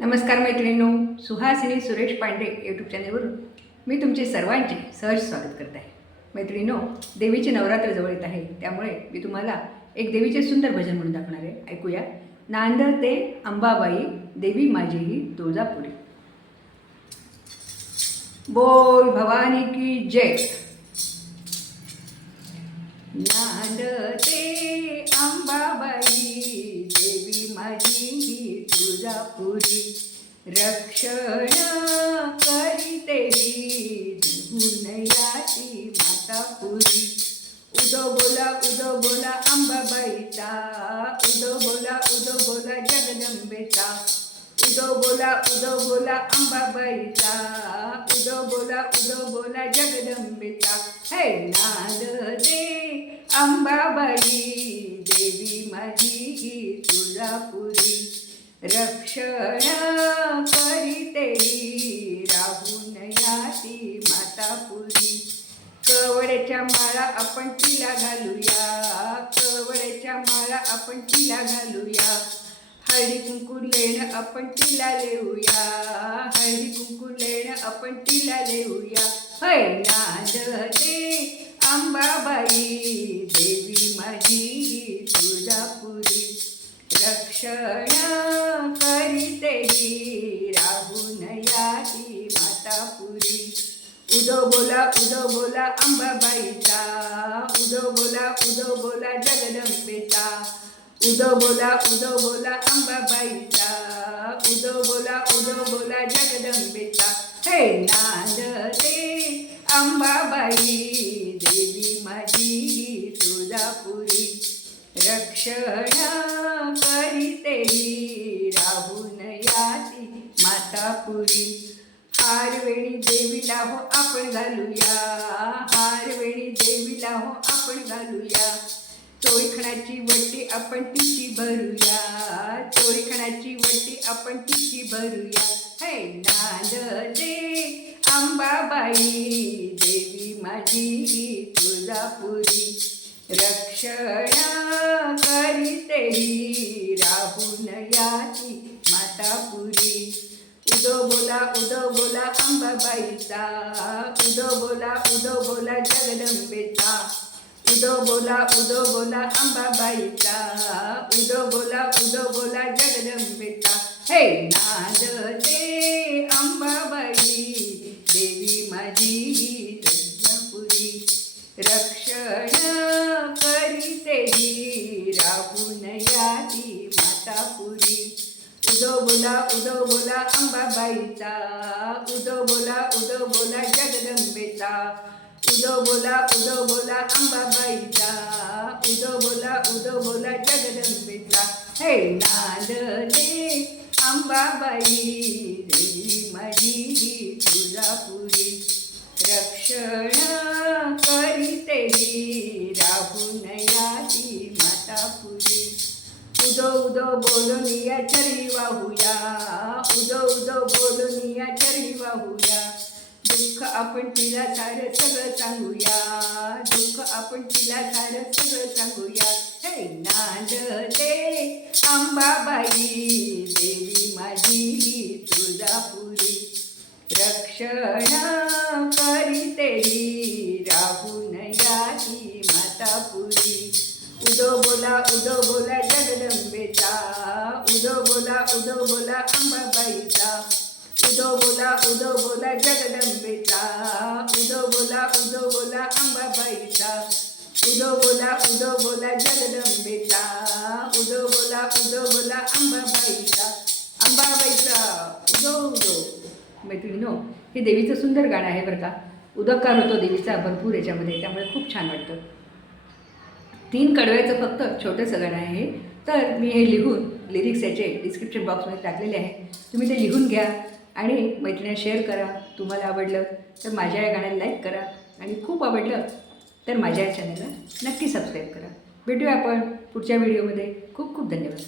नमस्कार मैत्रिणींनो सुहासिनी सुरेश पांडे यूट्यूब चॅनेलवरून मी तुमचे सर्वांचे सहज स्वागत करत आहे. मैत्रिणीनो देवीचे नवरात्र जवळ येत आहे त्यामुळे मी तुम्हाला एक देवीचे सुंदर भजन म्हणून दाखवणार आहे. ऐकूया. नांदते अंबाबाई देवी माझी ही तुळजापुरी. बोल भवानी की जय. नांद ते रक्षण करीते ही धुनयाची मातापुरी. उदो बोला उदो बोला अंबाबाईचा उदो बोला उदो बोला जगदंबेचा. उदो बोला उदो बोला अंबाबाईचा उदो बोला उदो बोला जगदंबेचा. हे नाद दे अंबाबाई देवी माझी ही तुळजापुरी रक्षण करीते राहून याती मातापुरी कवड्याच्या माळा आपण तिला घालूया कवड्याच्या माळा आपण तिला घालूया. हळदी कुंकू लेणं आपण तिला लेऊया हळदी कुंकू लेणं आपण तिला लेऊया. हय नाद दे आंबाबाई देवी माझी. रक्षण करीते राहून याती मातापुरी उदो बोला उदो बोला अंबाबाईचा. उदो बोला उदो बोला जगदंबेचा. उदो बोला उदो बोला अंबाबाईचा. उदो बोला उदो बोला जगदंबेचा. हे नाद दे अंबाबाई देवी माझी तुळजापुरी. रक्षण मातापुरी हार वेणी देवीला हो आपण घालूया. हार वेणी देवीला हो आपण घालूया. चोळखणाची वटी आपण तिची भरूया. चोळखणाची वटी आपण तिची भरूया. हे नाद दे अंबाबाई देवी माझी तुळजापुरी. रक्षणा उदो बोला उदो बोला अंबाबाईचा. उदो बोला उदो बोला जगदंबेचा. उदो बोला उदो बोला अंबाबाईचा. उदो बोला उदो बोला जगदंबेचा. हे नाद दे अंबाबाई देवी माझी. उदो बोला उदो बोला अंबाबाईचा. उदो बोला उदो बोला जगदंबेचा. उदो बोला उदो बोला अंबाबाईचा. उदो बोला उदो बोला जगदंबेचा. हे नांदले अंबाबाई. उदो उदो बोलून या वाहूया उदो उदो बोलून चरी वाहूया दुःख आपण तिला सारं सगळं सांगूया. दुःख आपण तिला सारं सगळं सांगूया. हे नांद दे आंबाबाई देवी माझी तुळजापुरी. रक्षण करीते राहून याती मातापुरी. उदो बोला उदो बोला जगदंबेचा. उदो बोला उदो बोला अंबाबाईचा. उदो बोला उदो बोला जगदंबेचा. उदो बोला उदो बोला अंबाबाईचा. उदो बोला उदो बोला जगदंबेचा. उदो बोला उदो बोला अंबाबाईचा. अंबाबाईचा उदो उदो. मैत्रिणीनो हे देवीचं सुंदर गाणं आहे बरं का. उदकार होतो देवीचा भरपूर याच्यामध्ये त्यामुळे खूप छान वाटतं. तीन कडव्याचं फक्त छोटंसं गाणं आहे. तर मी हे लिहून लिरिक्स याचे डिस्क्रिप्शन बॉक्समध्ये टाकलेले आहे. तुम्ही ते लिहून घ्या आणि मैत्रिणी शेअर करा. तुम्हाला आवडलं तर माझ्या या गाण्याला लाईक करा. आणि खूप आवडलं तर माझ्या या चॅनलला नक्की सबस्क्राईब करा. भेटूया आपण पुढच्या व्हिडिओमध्ये खूप खूप धन्यवाद.